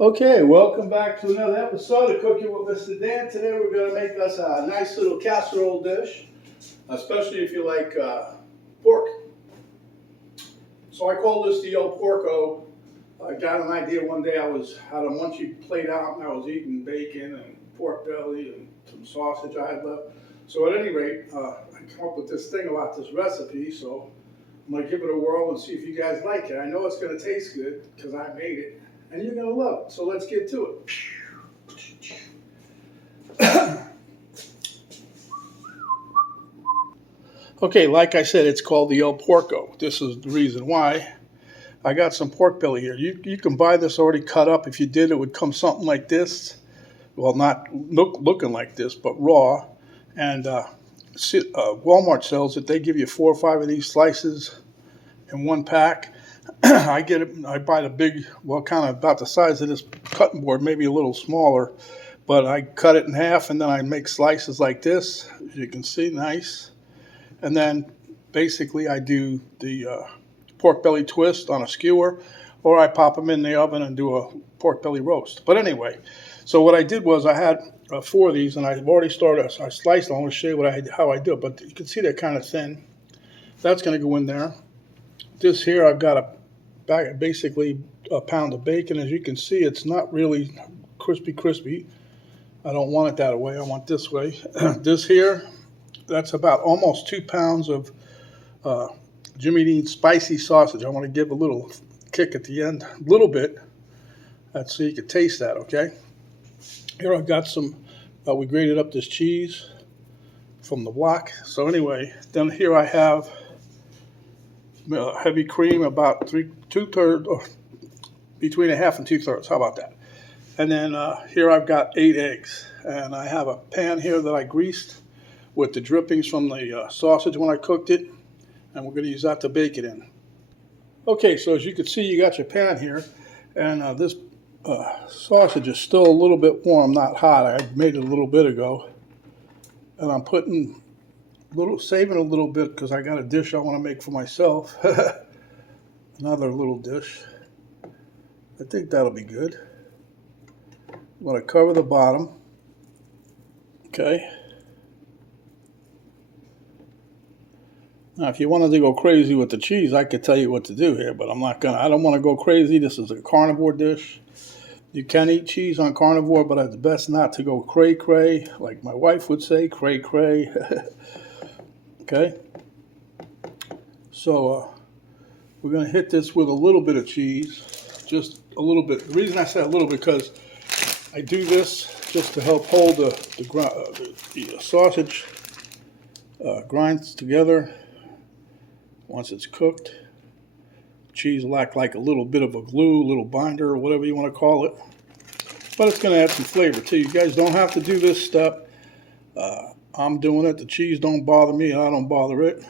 Okay, welcome back to another episode of Cooking with Mr. Dan. Today we're going to make us a nice little casserole dish, especially if you like pork. So I call this the old Porko. I got an idea one day. I had a munchie plate out and I was eating bacon and pork belly and some sausage I had left. So at any rate, I came up with this thing about this recipe. So I'm going to give it a whirl and see if you guys like it. I know it's going to taste good because I made it. And you're going to love it. So let's get to it. Okay, like I said, it's called the El Porko. This is the reason why. I got some pork belly here. You can buy this already cut up. If you did, it would come something like this. Well, not looking like this, but raw. And Walmart sells it. They give you 4 or 5 of these slices in one pack. I get it. I buy the big, well, kind of about the size of this cutting board, maybe a little smaller, but I cut it in half and then I make slices like this. As you can see, nice. And then basically I do the pork belly twist on a skewer, or I pop them in the oven and do a pork belly roast. But anyway, so what I did was I had 4 of these, and I've already started. I sliced them. I'm going to show you how I do it. But you can see they're kind of thin. That's going to go in there. This here, I've got basically a pound of bacon. As you can see, it's not really crispy. I don't want it that way. I want this way. This here, that's about almost 2 pounds of Jimmy Dean's spicy sausage. I want to give a little kick at the end, a little bit, so you can taste that, okay? Here I've got some, we grated up this cheese from the block. So anyway, then here I have heavy cream, about 2/3, or between 1/2 and 2/3. How about that? And then here I've got 8 eggs. And I have a pan here that I greased with the drippings from the sausage when I cooked it. And we're going to use that to bake it in. Okay, so as you can see, you got your pan here. And this sausage is still a little bit warm, not hot. I made it a little bit ago. And I'm saving a little bit because I got a dish I want to make for myself. Another little dish. I think that'll be good. I'm going to cover the bottom. Okay. Now, if you wanted to go crazy with the cheese, I could tell you what to do here, but I'm not gonna. I don't want to go crazy. This is a carnivore dish. You can eat cheese on carnivore, but it's best not to go cray-cray, like my wife would say, cray-cray. Okay. So we're gonna hit this with a little bit of cheese, just a little bit. The reason I say a little bit because I do this just to help hold the sausage grinds together. Once it's cooked, cheese will act like a little bit of a glue, little binder, or whatever you want to call it. But it's going to add some flavor too. You guys don't have to do this step. I'm doing it. The cheese don't bother me, and I don't bother it.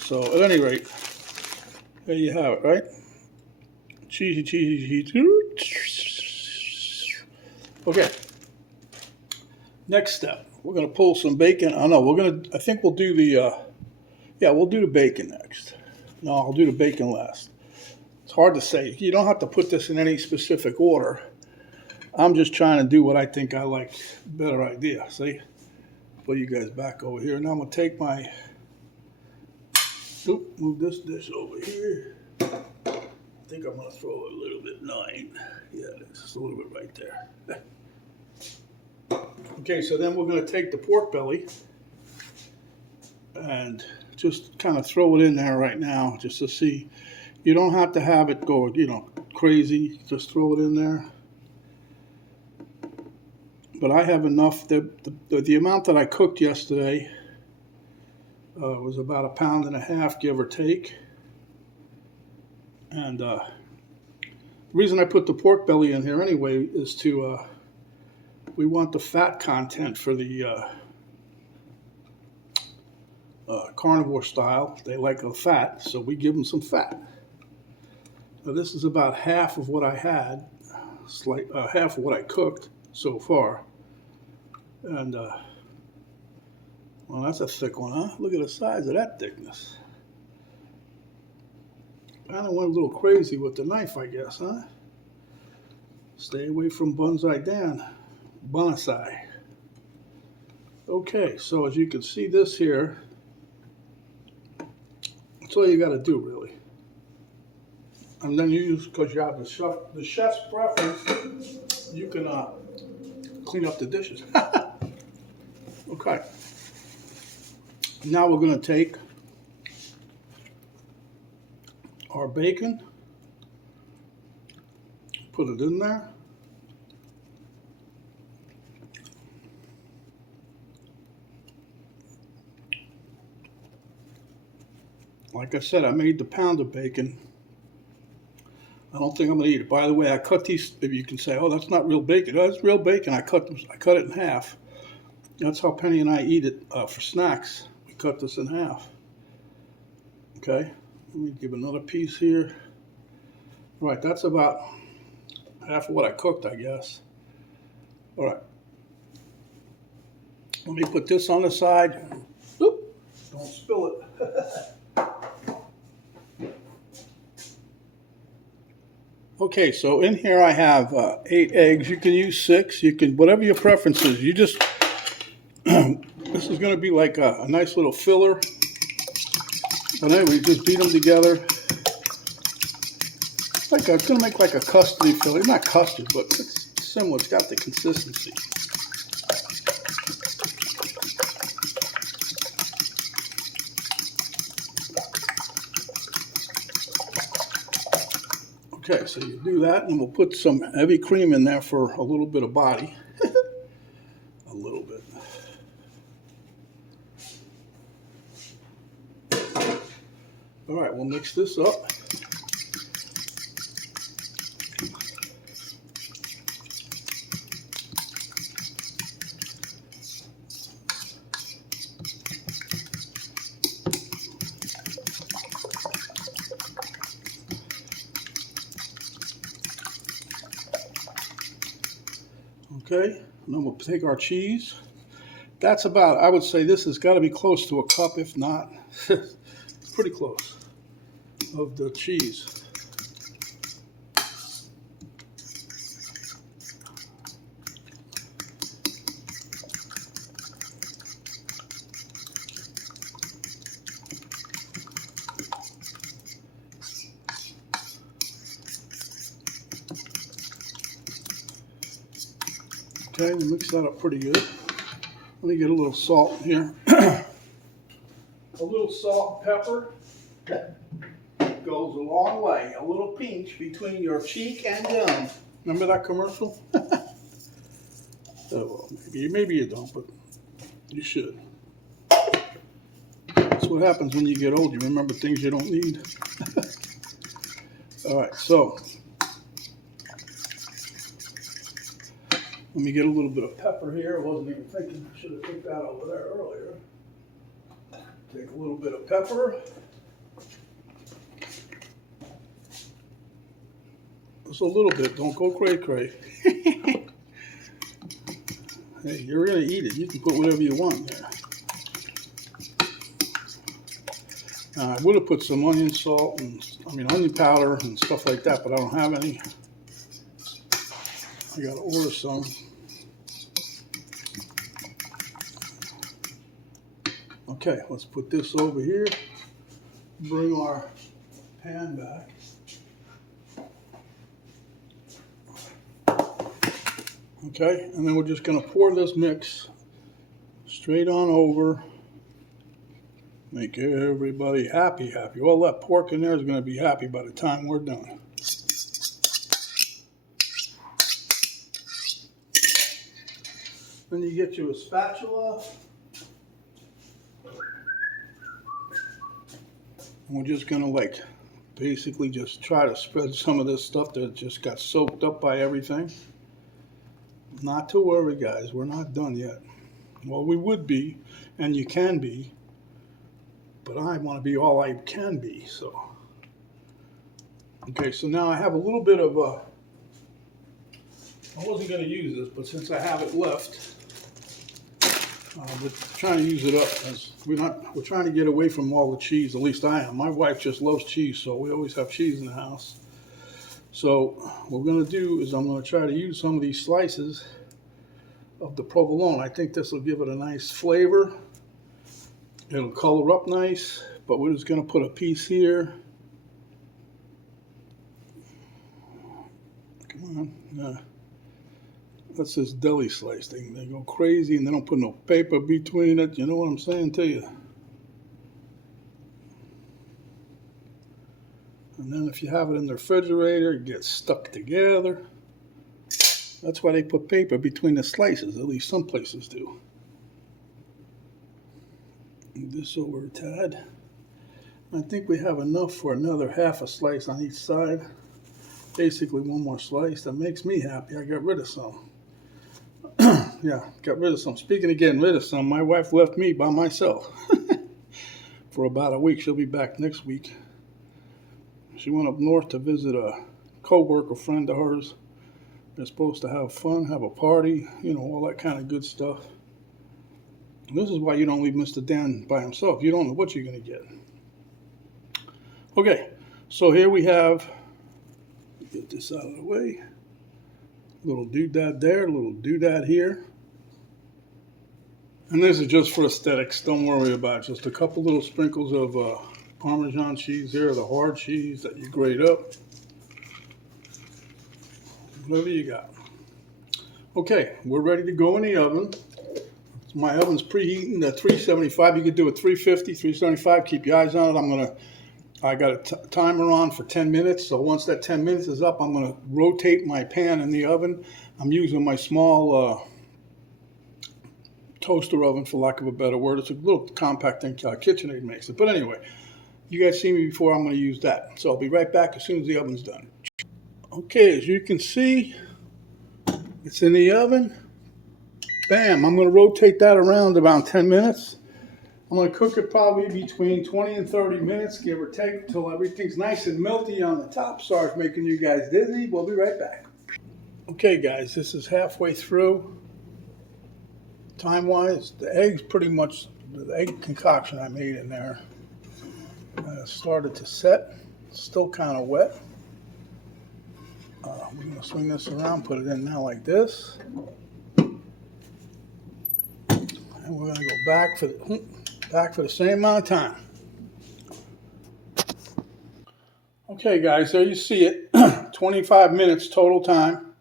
So at any rate, there you have it, right? Cheesy. Okay. Next step, we're going to pull some bacon. I think we'll do the. We'll do the bacon next. No, I'll do the bacon last. It's hard to say. You don't have to put this in any specific order. I'm just trying to do what I think I like. Better idea, see? Put you guys back over here. Now I'm going to take move this dish over here. I think I'm going to throw a little bit 9. Yeah, it's just a little bit right there. Okay, so then we're going to take the pork belly and just kind of throw it in there right now just to see. You don't have to have it go, crazy. Just throw it in there. But I have enough. The amount that I cooked yesterday was about 1.5 pounds, give or take. And the reason I put the pork belly in here anyway is to, we want the fat content for the carnivore style. They like the fat, so we give them some fat. Now this is about half of what I had, half of what I cooked so far. And well, that's a thick one, huh? Look at the size of that thickness. Kind of went a little crazy with the knife, I guess, huh? Stay away from Bonsai Dan. Bonsai. Okay, so as you can see this here, that's all you got to do really. And then you use, because you have the chef's preference, you can clean up the dishes. Okay. Now we're going to take our bacon, put it in there. Like I said, I made the pound of bacon. I don't think I'm going to eat it. By the way, I cut these, if you can say, oh, that's not real bacon. Oh, it's real bacon. I cut it in half. That's how Penny and I eat it for snacks. We cut this in half. Okay, let me give another piece here. All right, that's about half of what I cooked, I guess. All right. Let me put this on the side. Oop, don't spill it. Okay, so in here I have 8 eggs. You can use 6. You can, whatever your preference is. You just, this is going to be like a nice little filler. But anyway, just beat them together. It's going to make like a custardy filler. Not custard, but it's similar. It's got the consistency. Okay, so you do that, and we'll put some heavy cream in there for a little bit of body. A little bit. All right, we'll mix this up. Okay, and then we'll take our cheese. That's about, I would say this has got to be close to a cup, if not, pretty close, of the cheese. Okay, we mix that up pretty good. Let me get a little salt here. A little salt and pepper goes a long way. A little pinch between your cheek and gum. Remember that commercial? Well, maybe you don't, but you should. That's what happens when you get old. You remember things you don't need. All right, so let me get a little bit of pepper here. I wasn't even thinking. I should have took that over there earlier. Take a little bit of pepper. Just a little bit. Don't go cray-cray. Hey, you're going to eat it. You can put whatever you want there. I would have put some onion salt and, onion powder and stuff like that, but I don't have any. I got to order some. Okay, let's put this over here. Bring our pan back. Okay, and then we're just going to pour this mix straight on over. Make everybody happy. All that pork in there is going to be happy by the time we're done. Then you get you a spatula. And we're just going to basically just try to spread some of this stuff that just got soaked up by everything. Not to worry, guys. We're not done yet. Well, we would be, and you can be, but I want to be all I can be, so. Okay, so now I have a little bit of I wasn't going to use this, but since I have it left, we're trying to use it up, as we're trying to get away from all the cheese. At least I am. My wife just loves cheese, so we always have cheese in the house. So what we're going to do is I'm going to try to use some of these slices of the provolone. I think this will give it a nice flavor. It'll color up nice, but we're just going to put a piece here. Come on. That's this deli slice thing. They go crazy and they don't put no paper between it. You know what I'm saying to you? And then if you have it in the refrigerator, it gets stuck together. That's why they put paper between the slices. At least some places do. Move this over a tad. I think we have enough for another half a slice on each side. Basically one more slice. That makes me happy. I got rid of some. Yeah, got rid of some. Speaking of getting rid of some, my wife left me by myself for about a week. She'll be back next week. She went up north to visit a co-worker friend of hers. They're supposed to have fun, have a party, you know, all that kind of good stuff. And this is why you don't leave Mr. Dan by himself. You don't know what you're going to get. Okay, so here we have, get this out of the way. Little doodad there, little doodad here. And this is just for aesthetics. Don't worry about it. Just a couple little sprinkles of Parmesan cheese here, the hard cheese that you grate up. Whatever you got. Okay, we're ready to go in the oven. My oven's preheating at 375. You could do it 350, 375. Keep your eyes on it. I got a timer on for 10 minutes. So once that 10 minutes is up, I'm going to rotate my pan in the oven. I'm using my small toaster oven, for lack of a better word. It's a little compact thing. KitchenAid makes it. But anyway, you guys see me before. I'm going to use that. So I'll be right back as soon as the oven's done. Okay, as you can see, it's in the oven. Bam, I'm going to rotate that around about 10 minutes. I'm going to cook it probably between 20 and 30 minutes, give or take, until everything's nice and melty on the top. Sorry for making you guys dizzy. We'll be right back. Okay, guys, this is halfway through. Time-wise, the eggs pretty much, the egg concoction I made in there started to set. It's still kind of wet. We're going to swing this around, put it in now like this. And we're going to go back for the same amount of time. Okay, guys, there you see it. 25 minutes total time.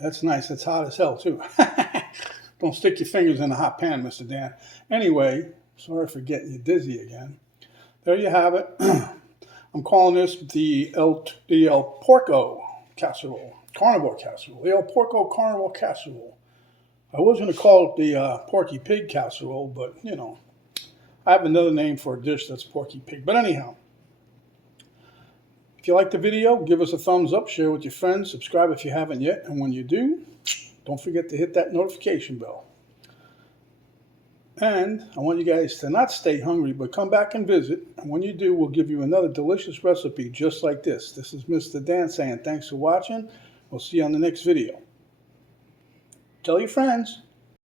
That's nice. It's hot as hell, too. Don't stick your fingers in the hot pan, Mr. Dan. Anyway, sorry for getting you dizzy again. There you have it. I'm calling this the El Porko Casserole. Carnivore Casserole. The El Porko Carnivore Casserole. I was going to call it the Porky Pig Casserole, but, you know, I have another name for a dish that's Porky Pig. But anyhow, if you like the video, give us a thumbs up, share with your friends, subscribe if you haven't yet, and when you do, don't forget to hit that notification bell. And I want you guys to not stay hungry, but come back and visit. And when you do, we'll give you another delicious recipe just like this. This is Mr. Dan saying thanks for watching. We'll see you on the next video. Tell your friends.